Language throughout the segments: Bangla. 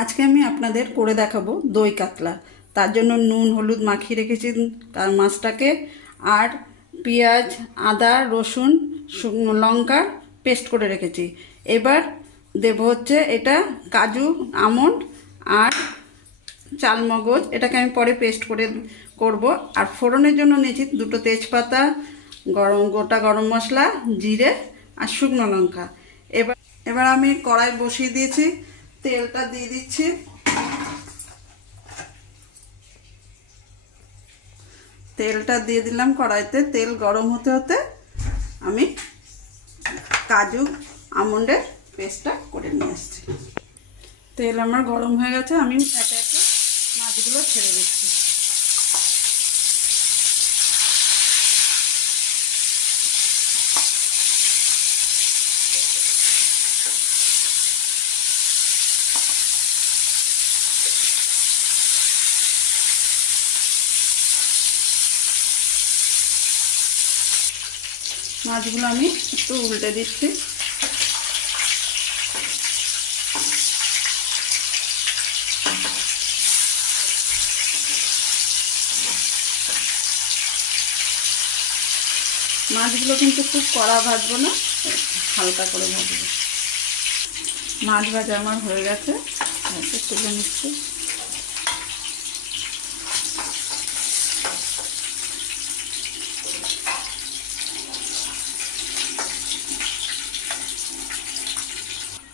আজকে আমি আপনাদের করে দেখাবো দই কাতলা। তার জন্য নুন, হলুদ মাখিয়ে রেখেছি। তার মাছটাকে আর পেঁয়াজ, আদা, রসুন, শুকনো লঙ্কা পেস্ট করে রেখেছি। এবার দেব হচ্ছে এটা কাজু, আমন্ড আর চালমগজ। এটাকে আমি পরে পেস্ট করে করব। আর ফোড়নের জন্য নিয়েছি দুটো তেজপাতা, গরম, গোটা গরম মশলা, জিরে আর শুকনো লঙ্কা। এবার এবার আমি কড়াই বসিয়ে দিয়েছি। তেলটা দিয়ে দিচ্ছি। তেলটা দিয়ে দিলাম কড়াইতে। তেল গরম হতে হতে আমি কাজু, আমন্ডের পেস্টটা করে নিয়ে এসেছি তেল আমার গরম হয়ে গেছে, আমি একে একে মাছগুলো ছেড়ে দিচ্ছি। মাছগুলো আমি একটু উল্টে দিচ্ছি। মাছগুলো কিন্তু খুব কড়া ভাজবো না, হালকা করে ভাজবো। মাছ ভাজা আমার হয়ে গেছে তুলে নিচ্ছি।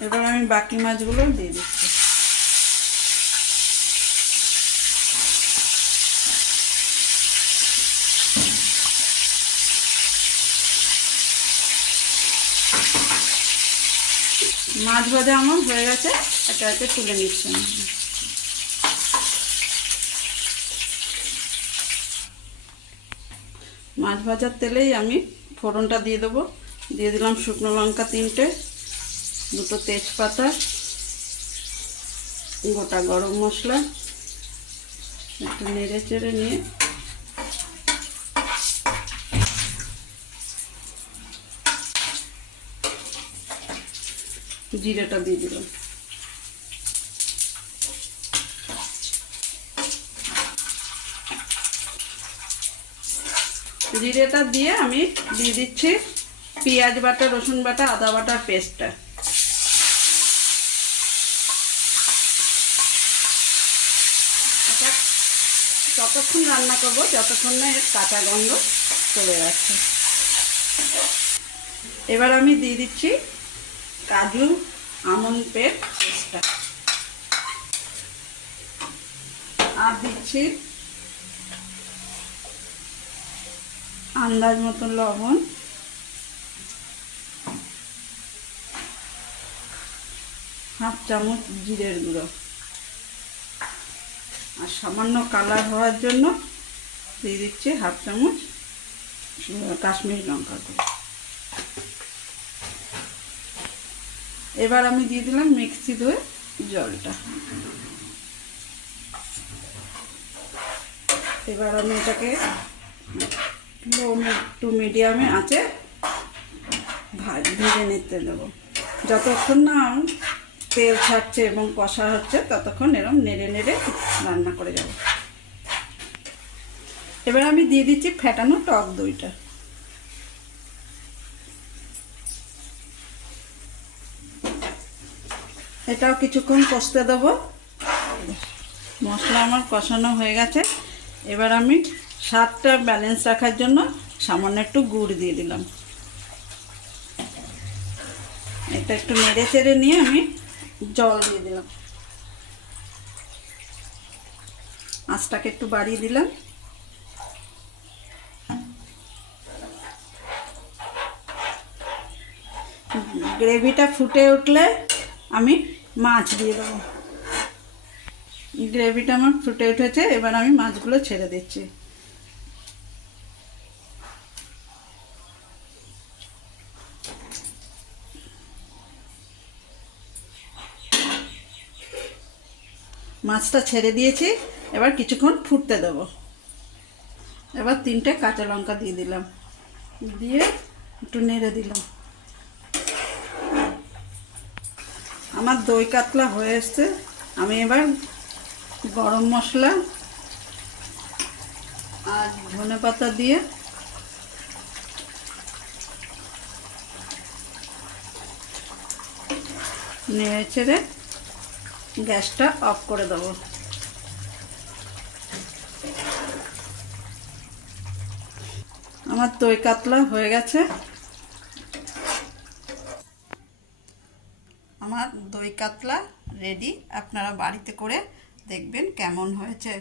এবার আমি বাকি মাছগুলো দিয়ে দিচ্ছি। মাছ ভাজা আমার হয়ে গেছে, একে একে তুলে নিচ্ছি মাছ ভাজার তেলেই আমি ফোড়নটা দিয়ে দেবো। দিয়ে দিলাম শুকনো লঙ্কা তিনটে। দুটো তেজপাতা, গোটা গরম মশলা, একটু নেড়ে চেড়ে নিয়ে। জিরেটা দিয়ে দিলাম। জিরেটা দিয়ে আমি দিয়ে দিচ্ছি পেঁয়াজ বাটা, রসুন বাটা, আদা বাটার পেস্টটা এটা ততক্ষণ রান্না করব, যতক্ষণ না এর কাঁচা গন্ধ চলে যাচ্ছে। এবার আমি দিয়ে দিচ্ছি কাজু আমন পেট পেস্টটা। আর দিচ্ছি আন্দাজ মতন লবণ। হাফ চামচ জিরের গুঁড়ো। আর সামান্য কালার হওয়ার জন্য দিয়ে দিচ্ছি হাফ চামচ কাশ্মীরি লঙ্কা গুঁড়ো। এবার আমি দিয়ে দিলাম মিক্সি ধুয়ে জলটা। এবার আমি এটাকে লো টু মিডিয়ামে আছে ভেজে নিতে দেবো। যতক্ষণ না তেল ছাড়ছে এবং কষা হচ্ছে, ততক্ষণ এরকম নেড়ে নেড়ে রান্না করে যাব এবার আমি দিয়ে দিচ্ছি ফ্যাটানো টক দইটা। এটাও কিছুক্ষণ কষতে দেবো। মশলা আমার কষানো হয়ে গেছে। এবার আমি স্বাদটা ব্যালেন্স রাখার জন্য সামান্য একটু গুড় দিয়ে দিলাম। এটা একটু নেড়ে চেড়ে নিয়ে আমি জল দিয়ে দিলাম। আঁচটাকে একটু বাড়িয়ে দিলাম। গ্রেভিটা ফুটে উঠলে আমি মাছ দিয়ে দেবো। গ্রেভিটা আমার ফুটে উঠেছে, এবার আমি মাছগুলো ছেড়ে দিচ্ছি। মাছটা ছেড়ে দিয়েছি, এবার কিছুক্ষণ ফুটতে দেবো। এবার তিনটে কাঁচা লঙ্কা দিয়ে দিলাম। দিয়ে একটু নেড়ে দিলাম। আমার দই কাতলা হয়ে এসছে। আমি এবার গরম মশলা আর ধনে পাতা দিয়ে নেড়ে চেড়ে গ্যাসটা অফ করে দেবো। আমার দই কাতলা হয়ে গেছে। আমার দই কাতলা রেডি আপনারা বাড়িতে করে দেখবেন কেমন হয়েছে।